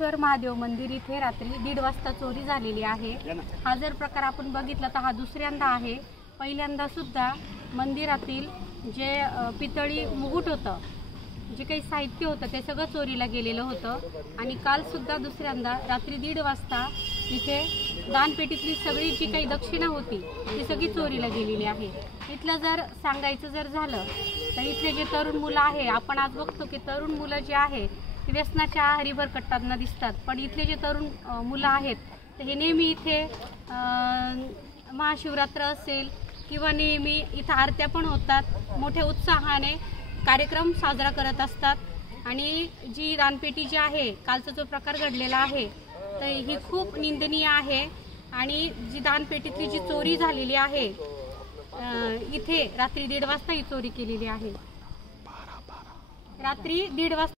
सिद्धेश्वर महादेव मंदिर इथे रात्री 1:30 वाजता चोरी झालेली आहे। हा जर प्रकार आपण बघितला तर हा दुसऱ्यांदा आहे। पहिल्यांदा सुद्धा मंदिरातील जे पितळी मुकुट होतं, जे काही साहित्य होतं ते सगळं चोरीला गेलेलं होतं। आणि काल सुद्धा दुसऱ्यांदा रात्री 1:30 वाजता इथे दानपेटीतली सगळी जी काही दक्षिणा होती ती सगळी चोरीला गेलेली आहे। इथलं जर सांगायचं जर झालं तर इथले जे तरुण मुलं आहे, आपण आज बघतो की तरुण मुलं जे आहे ते व्यसनाच्या आहारी भरकटताना दिसतात, पण इथले जे तरुण मुलं आहेत तर हे नेहमी इथे महाशिवरात्र असेल किंवा नेहमी इथं आरत्या पण होतात, मोठ्या उत्साहाने कार्यक्रम साजरा करत असतात। आणि जी दानपेटी जी आहे, कालचा जो प्रकार घडलेला आहे तर ही खूप निंदनीय आहे। आणि जी दानपेटीतली जी चोरी झालेली आहे, इथे रात्री 1:30 वाजता ही चोरी केलेली आहे। रात्री 1:30 वाजता